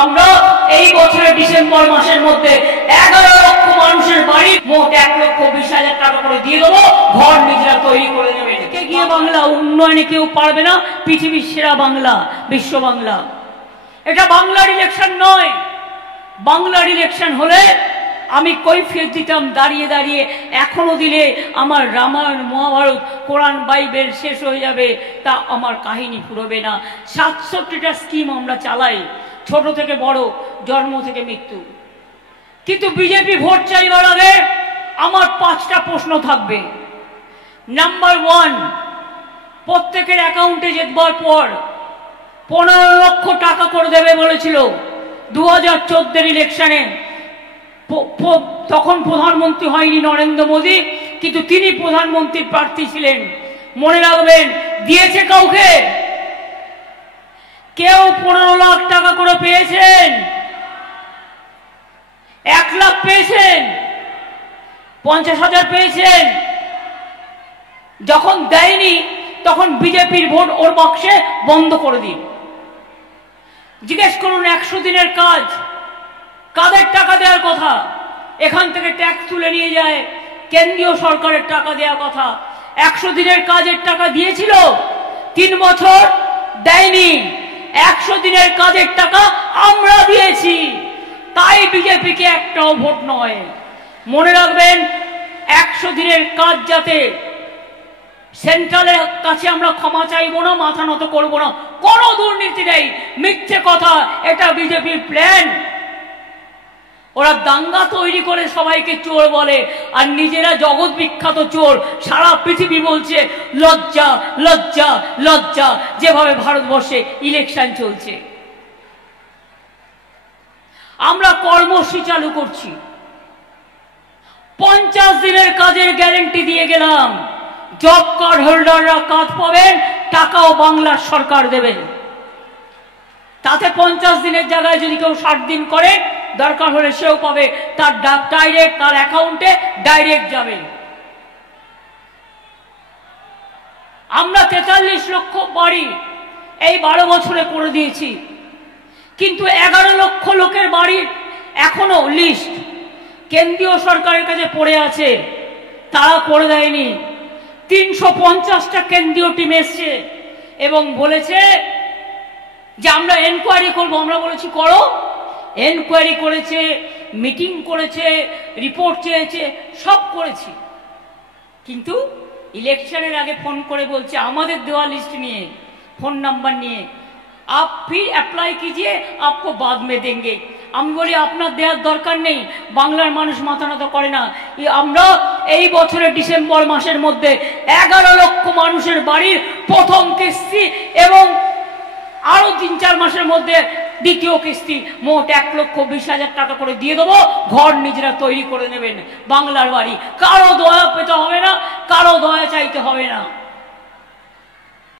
আমরা এই বছরের ডিসেম্বর মাসের মধ্যে 11 লক্ষ মানুষের বাড়ি মোট 1,20,000 টাকা করে দিয়ে দেবো, ঘর নিজেরা তৈরি করে নেবে। গিয়ে বাংলা উন্নয়নে কেউ পারবে না, পৃথিবীর সেরা বাংলা, বিশ্ব বাংলা। এটা বাংলার ইলেকশন নয়। বাংলার ইলেকশন হলে আমি কৈফিয়ত দিতাম দাঁড়িয়ে দাঁড়িয়ে, এখনো দিলে আমার রামায়ণ মহাভারত কোরআন বাইবেল শেষ হয়ে যাবে, তা আমার কাহিনী ফুরবে না। 67টা স্কিম আমরা চালাই, ছোট থেকে বড়, জন্ম থেকে মৃত্যু। কিন্তু বিজেপি ভোট চাইবার আগে আমার 5টা প্রশ্ন থাকবে। নাম্বার 1, প্রত্যেকের অ্যাকাউন্টে যেবার পর 15 লক্ষ টাকা করে দেবে বলেছিল 2014 ইলেকশনে। তখন প্রধানমন্ত্রী হয়নি নরেন্দ্র মোদী, কিন্তু তিনি প্রধানমন্ত্রীর প্রার্থী ছিলেন। মনে রাখবেন, দিয়েছে কাউকে? কেউ 15 লাখ টাকা করে পেয়েছেন? 1 লাখ পেয়েছেন? 50,000 পেয়েছেন? যখন দেয়নি তখন বিজেপির ভোট ওর বাক্সে বন্ধ করে দিন। জিজ্ঞেস করুন 100 দিনের কাজ কাদের টাকা দেওয়ার কথা? এখান থেকে ট্যাক্স তুলে নিয়ে যায়, কেন্দ্রীয় সরকারের টাকা দেওয়ার কথা। 100 দিনের কাজের টাকা দিয়েছিল, 3 বছর দেয়নি। 100 দিনের কাজের টাকা আমরা দিয়েছি, তাই বিজেপিকে একটাও ভোট নয়। মনে রাখবেন, 100 দিনের কাজ যাতে সেন্ট্রালের কাছে আমরা ক্ষমা চাইব না, মাথা নত করবো না। কোনো দুর্নীতি নেই, মিথ্যে কথা, এটা বিজেপির প্ল্যান। ওরা দাঙ্গা তৈরি করে সবাইকে চোর বলে, আর নিজেরা জগৎ বিখ্যাত চোর। সারা পৃথিবী বলছে লজ্জা লজ্জা লজ্জা, যেভাবে ভারতবর্ষে ইলেকশন চলছে। আমরা কর্মসূচি চালু করছি, 50 দিনের কাজের গ্যারেন্টি দিয়ে গেলাম। জব কার্ড হোল্ডাররা কাজ পাবেন, টাকাও বাংলার সরকার দেবেন। তাতে 50 দিনের জায়গায় যদি কেউ 60 দিন করে, দরকার হলে সেও পাবে, তার ডাইরেক্ট তার অ্যাকাউন্টে ডাইরেক্ট যাবে। আমরা 43 লক্ষ বাড়ি এই 12 বছরে করে দিয়েছি, কিন্তু 11 লক্ষ লোকের বাড়ির এখনো লিস্ট কেন্দ্রীয় সরকারের কাছে পড়ে আছে, তারা করে দেয়নি। 350টা কেন্দ্রীয় টিম এসছে এবং বলেছে যে আমরা এনকোয়ারি করবো। আমরা বলেছি করো। এনকোয়ারি করেছে, মিটিং করেছে, রিপোর্ট চেয়েছে, সব করেছি। কিন্তু ইলেকশনের আগে ফোন করে বলছে আমাদের দেওয়া লিস্ট নিয়ে, फोन नंबर নিয়ে आप फिर अप्लाई कीजिए आपको बाद में देंगे। আমি বলি আপনার দেওয়ার দরকার নেই, বাংলার মানুষ মাথা নত করে না। আমরা এই বছরের ডিসেম্বর মাসের মধ্যে 11 লক্ষ মানুষের বাড়ির প্রথম কিস্তি এবং আরো 3-4 মাসের মধ্যে দ্বিতীয় কিস্তি মোট 1,20,000 টাকা করে দিয়ে দেবো, ঘর নিজেরা তৈরি করে নেবেন। বাংলার বাড়ি, কারো দয়া পেতে হবে না, কারো দয়া চাইতে হবে না।